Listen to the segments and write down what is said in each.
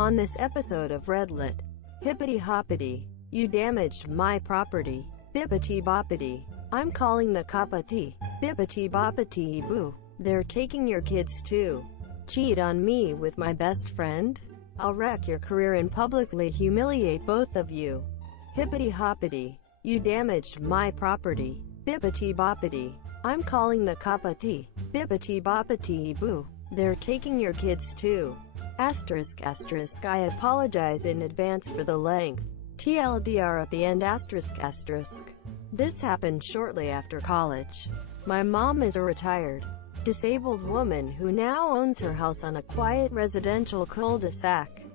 On this episode of Redlit, hippity hoppity, you damaged my property, bippity boppity, I'm calling the coppity, bippity boppity boo, they're taking your kids too. Cheat on me with my best friend? I'll wreck your career and publicly humiliate both of you. Hippity hoppity, you damaged my property, bippity boppity, I'm calling the coppity, bippity boppity boo, they're taking your kids too. Asterisk asterisk, I apologize in advance for the length. TLDR at the end asterisk asterisk. This happened shortly after college. My mom is a retired, disabled woman who now owns her house on a quiet residential cul-de-sac.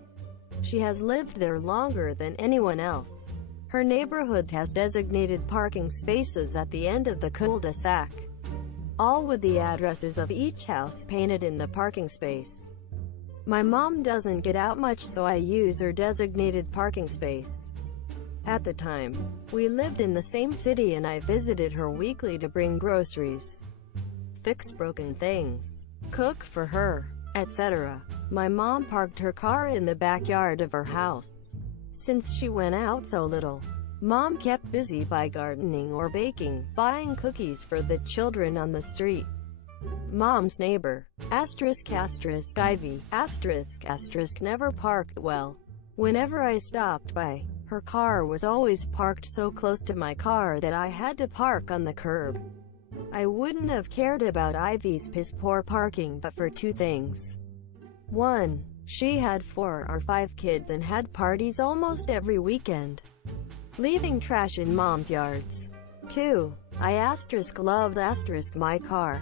She has lived there longer than anyone else. Her neighborhood has designated parking spaces at the end of the cul-de-sac, all with the addresses of each house painted in the parking space. My mom doesn't get out much, so I use her designated parking space. At the time, we lived in the same city and I visited her weekly to bring groceries, fix broken things, cook for her, etc. My mom parked her car in the backyard of her house. Since she went out so little, Mom kept busy by gardening or baking, buying cookies for the children on the street. Mom's neighbor, asterisk asterisk Ivy, asterisk asterisk, never parked well. Whenever I stopped by, her car was always parked so close to my car that I had to park on the curb. I wouldn't have cared about Ivy's piss-poor parking but for two things. 1. She had 4 or 5 kids and had parties almost every weekend, leaving trash in Mom's yards. 2. I asterisk loved asterisk my car,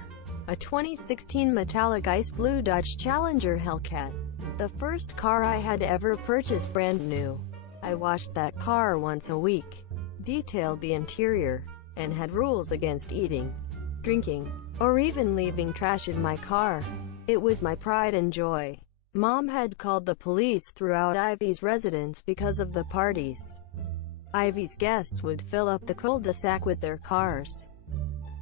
a 2016 metallic ice blue Dodge Challenger Hellcat, the first car I had ever purchased brand new. I washed that car once a week, detailed the interior, and had rules against eating, drinking, or even leaving trash in my car. It was my pride and joy. Mom had called the police throughout Ivy's residence because of the parties. Ivy's guests would fill up the cul-de-sac with their cars,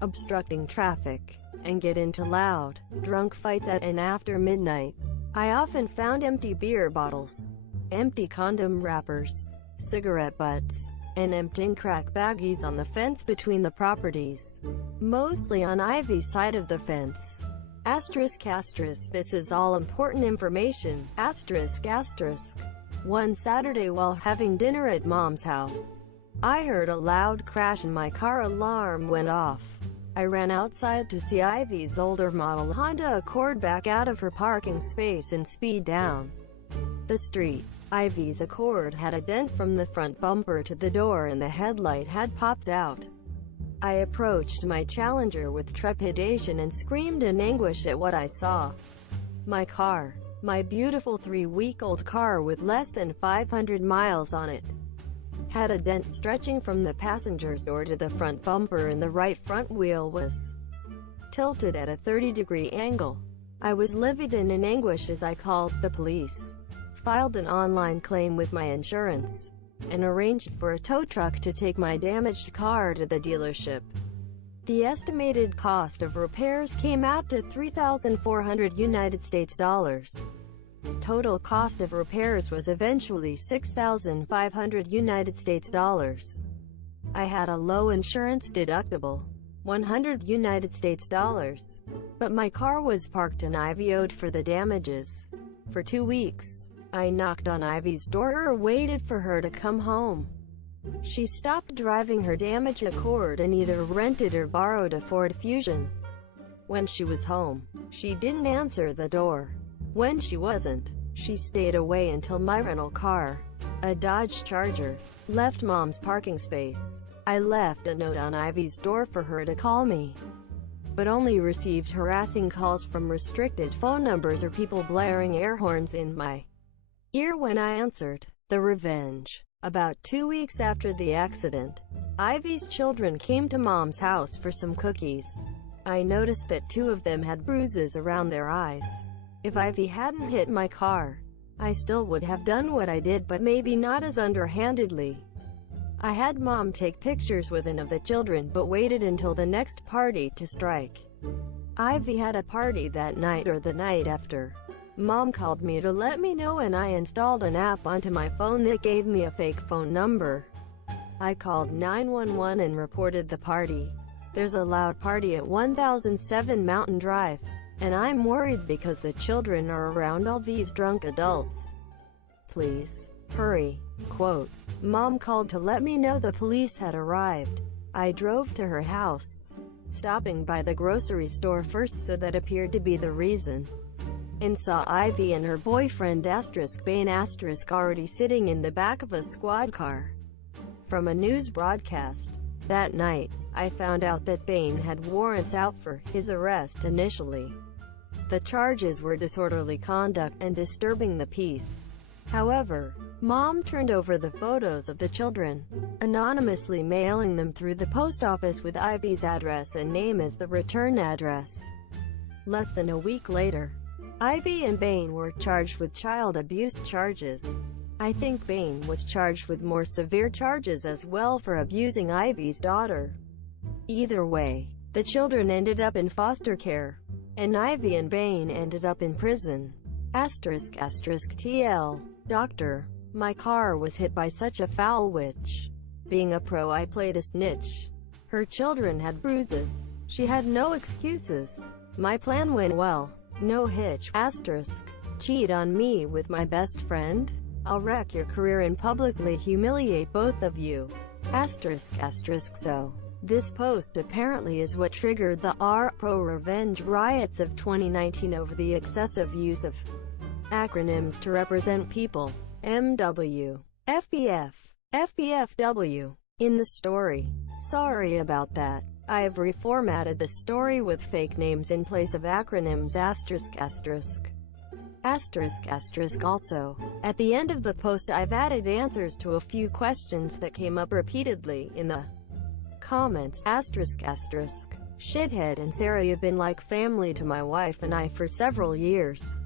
obstructing traffic, and get into loud, drunk fights at and after midnight. I often found empty beer bottles, empty condom wrappers, cigarette butts, and empty crack baggies on the fence between the properties, mostly on Ivy's side of the fence. Asterisk asterisk, this is all important information, asterisk asterisk. One Saturday while having dinner at Mom's house, I heard a loud crash and my car alarm went off. I ran outside to see Ivy's older model Honda Accord back out of her parking space and speed down the street. Ivy's Accord had a dent from the front bumper to the door and the headlight had popped out. I approached my Challenger with trepidation and screamed in anguish at what I saw. My car, my beautiful 3-week-old car with less than 500 miles on it, had a dent stretching from the passenger's door to the front bumper, and the right front wheel was tilted at a 30-degree angle. I was livid and in anguish as I called the police, filed an online claim with my insurance, and arranged for a tow truck to take my damaged car to the dealership. The estimated cost of repairs came out to $3,400 United States dollars. Total cost of repairs was eventually $6,500 United States dollars. I had a low insurance deductible, $100 United States dollars, but my car was parked and Ivy owed for the damages. For 2 weeks, I knocked on Ivy's door or waited for her to come home. She stopped driving her damaged Accord and either rented or borrowed a Ford Fusion. When she was home, she didn't answer the door. When she wasn't, she stayed away until my rental car, a Dodge Charger, left Mom's parking space. I left a note on Ivy's door for her to call me, but only received harassing calls from restricted phone numbers or people blaring air horns in my ear when I answered. The revenge. About 2 weeks after the accident, Ivy's children came to Mom's house for some cookies. I noticed that 2 of them had bruises around their eyes. If Ivy hadn't hit my car, I still would have done what I did, but maybe not as underhandedly. I had Mom take pictures with one of the children but waited until the next party to strike. Ivy had a party that night or the night after. Mom called me to let me know and I installed an app onto my phone that gave me a fake phone number. I called 911 and reported the party. There's a loud party at 1007 Mountain Drive, and I'm worried because the children are around all these drunk adults. Please, hurry. Quote, Mom called to let me know the police had arrived. I drove to her house, stopping by the grocery store first so that appeared to be the reason, and saw Ivy and her boyfriend Bane already sitting in the back of a squad car. From a news broadcast that night, I found out that Bane had warrants out for his arrest initially. The charges were disorderly conduct and disturbing the peace. However, Mom turned over the photos of the children, anonymously mailing them through the post office with Ivy's address and name as the return address. Less than a week later, Ivy and Bane were charged with child abuse charges. I think Bane was charged with more severe charges as well for abusing Ivy's daughter. Either way, the children ended up in foster care, and Ivy and Bane ended up in prison. **TL. Doctor. My car was hit by such a foul witch. Being a pro, I played a snitch. Her children had bruises. She had no excuses. My plan went well. No hitch. **. Cheat on me with my best friend? I'll wreck your career and publicly humiliate both of you. **. So, this post apparently is what triggered the ProRevenge riots of 2019 over the excessive use of acronyms to represent people. MW, FBF, FBFW, in the story. Sorry about that. I have reformatted the story with fake names in place of acronyms. **. Also, at the end of the post I've added answers to a few questions that came up repeatedly in the comments. **. Shithead and Sarah have been like family to my wife and I for several years.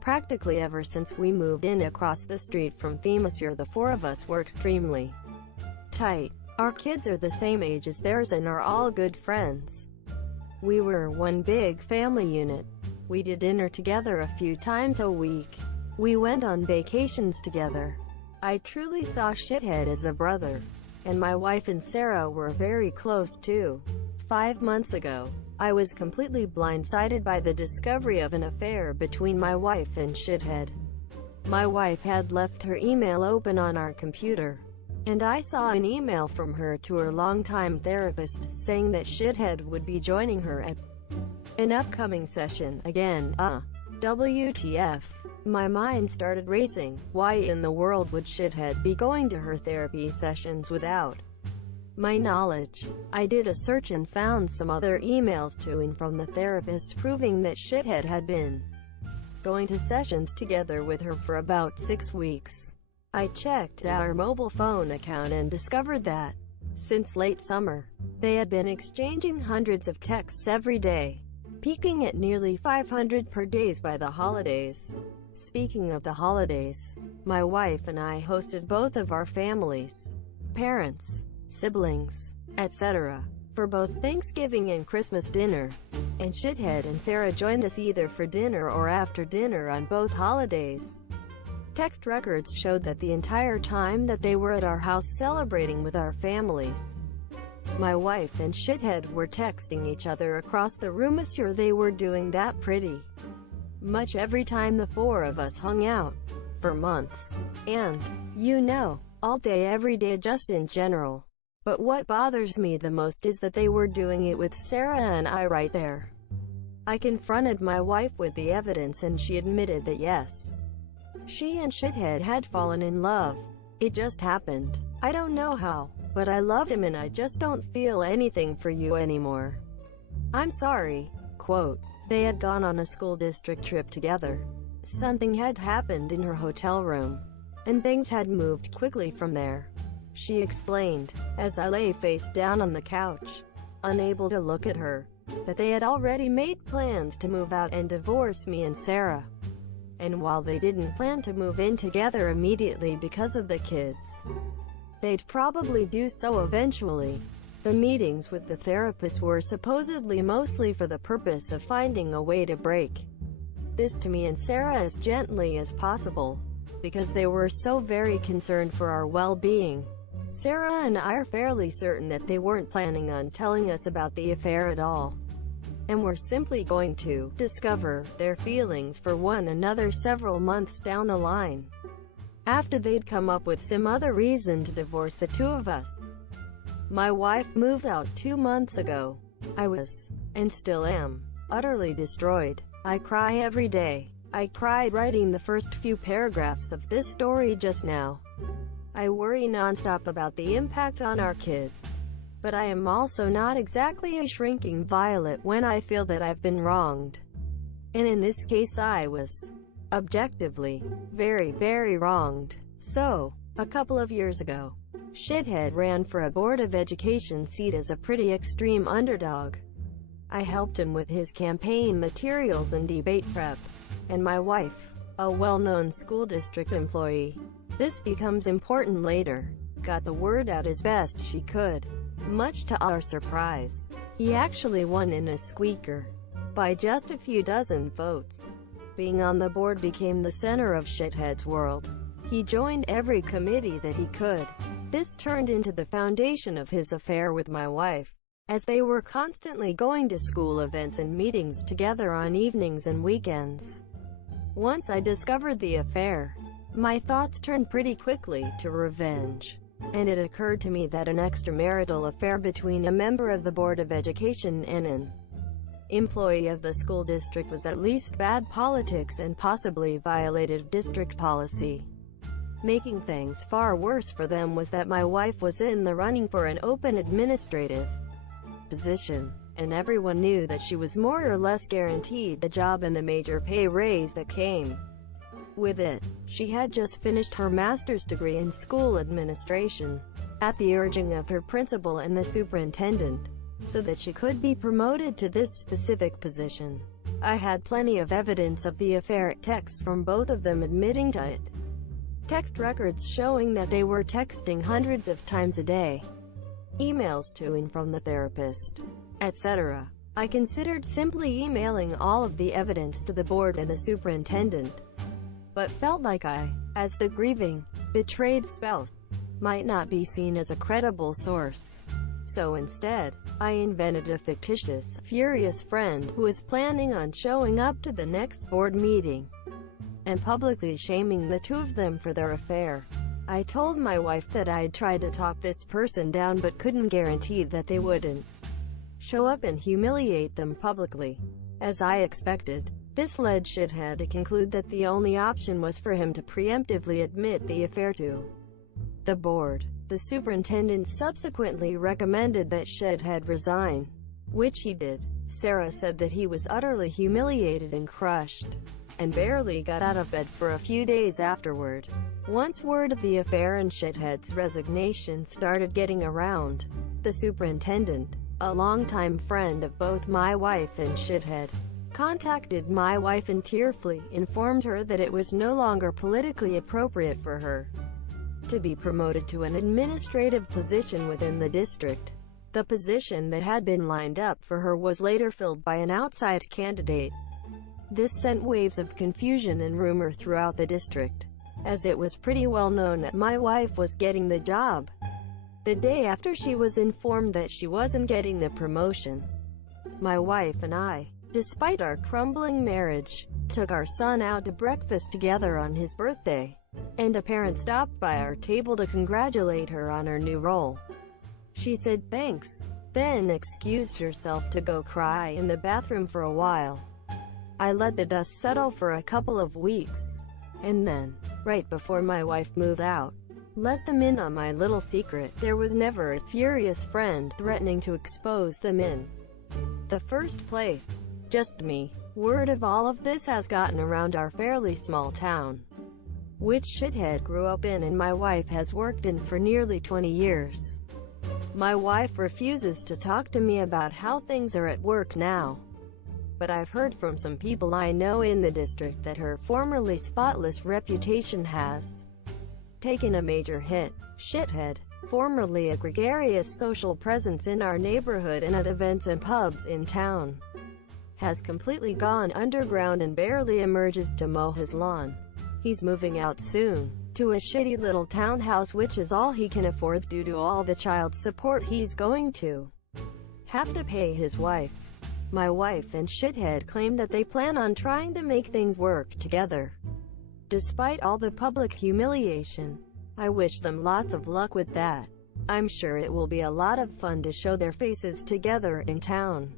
Practically ever since we moved in across the street from Themisure, the four of us were extremely tight. Our kids are the same age as theirs and are all good friends. We were one big family unit. We did dinner together a few times a week. We went on vacations together. I truly saw Shithead as a brother, and my wife and Sarah were very close too. 5 months ago, I was completely blindsided by the discovery of an affair between my wife and Shithead. My wife had left her email open on our computer, and I saw an email from her to her longtime therapist saying that Shithead would be joining her at an upcoming session again. WTF. My mind started racing. Why in the world would Shithead be going to her therapy sessions without my knowledge? I did a search and found some other emails to and from the therapist proving that Shithead had been going to sessions together with her for about 6 weeks. I checked our mobile phone account and discovered that, since late summer, they had been exchanging hundreds of texts every day, peaking at nearly 500 per day by the holidays. Speaking of the holidays, my wife and I hosted both of our families, parents, siblings, etc., for both Thanksgiving and Christmas dinner, and Shithead and Sarah joined us either for dinner or after dinner on both holidays. Text records showed that the entire time that they were at our house celebrating with our families, my wife and Shithead were texting each other across the room. Sure, they were doing that pretty much every time the four of us hung out, for months, and, you know, all day every day just in general. But what bothers me the most is that they were doing it with Sarah and I right there. I confronted my wife with the evidence and she admitted that yes, she and Shithead had fallen in love. It just happened. I don't know how, but I love him and I just don't feel anything for you anymore. I'm sorry. Quote, they had gone on a school district trip together. Something had happened in her hotel room, and things had moved quickly from there, she explained, as I lay face down on the couch, unable to look at her, that they had already made plans to move out and divorce me and Sarah. And while they didn't plan to move in together immediately because of the kids, they'd probably do so eventually. The meetings with the therapist were supposedly mostly for the purpose of finding a way to break this to me and Sarah as gently as possible, because they were so very concerned for our well-being. Sarah and I are fairly certain that they weren't planning on telling us about the affair at all, and were simply going to discover their feelings for one another several months down the line, after they'd come up with some other reason to divorce the two of us. My wife moved out 2 months ago. I was, and still am, utterly destroyed. I cry every day. I cried writing the first few paragraphs of this story just now. I worry nonstop about the impact on our kids. But I am also not exactly a shrinking violet when I feel that I've been wronged. And in this case I was, objectively, very, very wronged. So, a couple of years ago, Shithead ran for a Board of Education seat as a pretty extreme underdog. I helped him with his campaign materials and debate prep. And my wife, a well-known school district employee, this becomes important later, got the word out as best she could. Much to our surprise, he actually won in a squeaker, by just a few dozen votes. Being on the board became the center of Shithead's world. He joined every committee that he could. This turned into the foundation of his affair with my wife, as they were constantly going to school events and meetings together on evenings and weekends. Once I discovered the affair, my thoughts turned pretty quickly to revenge, and it occurred to me that an extramarital affair between a member of the Board of Education and an employee of the school district was at least bad politics and possibly violated district policy. Making things far worse for them was that my wife was in the running for an open administrative position, and everyone knew that she was more or less guaranteed the job and the major pay raise that came with it. She had just finished her master's degree in school administration, at the urging of her principal and the superintendent, so that she could be promoted to this specific position. I had plenty of evidence of the affair, texts from both of them admitting to it, text records showing that they were texting hundreds of times a day, emails to and from the therapist, etc. I considered simply emailing all of the evidence to the board and the superintendent, but felt like I, as the grieving, betrayed spouse, might not be seen as a credible source. So instead, I invented a fictitious, furious friend who was planning on showing up to the next board meeting and publicly shaming the two of them for their affair. I told my wife that I'd tried to talk this person down but couldn't guarantee that they wouldn't show up and humiliate them publicly. As I expected, this led Shithead to conclude that the only option was for him to preemptively admit the affair to the board. The superintendent subsequently recommended that Shithead resign, which he did. Sarah said that he was utterly humiliated and crushed, and barely got out of bed for a few days afterward. Once word of the affair and Shithead's resignation started getting around, the superintendent, a longtime friend of both my wife and Shithead, contacted my wife and tearfully informed her that it was no longer politically appropriate for her to be promoted to an administrative position within the district. The position that had been lined up for her was later filled by an outside candidate. This sent waves of confusion and rumor throughout the district, as it was pretty well known that my wife was getting the job. The day after she was informed that she wasn't getting the promotion, my wife and I, despite our crumbling marriage, took our son out to breakfast together on his birthday, and a parent stopped by our table to congratulate her on her new role. She said thanks, then excused herself to go cry in the bathroom for a while. I let the dust settle for a couple of weeks, and then, right before my wife moved out, let them in on my little secret. There was never a furious friend threatening to expose them in the first place. Just me. Word of all of this has gotten around our fairly small town, which Shithead grew up in and my wife has worked in for nearly 20 years. My wife refuses to talk to me about how things are at work now, but I've heard from some people I know in the district that her formerly spotless reputation has taken a major hit. Shithead, formerly a gregarious social presence in our neighborhood and at events and pubs in town, has completely gone underground and barely emerges to mow his lawn. He's moving out soon, to a shitty little townhouse which is all he can afford due to all the child support he's going to have to pay his wife. My wife and shithead claim that they plan on trying to make things work together, despite all the public humiliation. I wish them lots of luck with that. I'm sure it will be a lot of fun to show their faces together in town.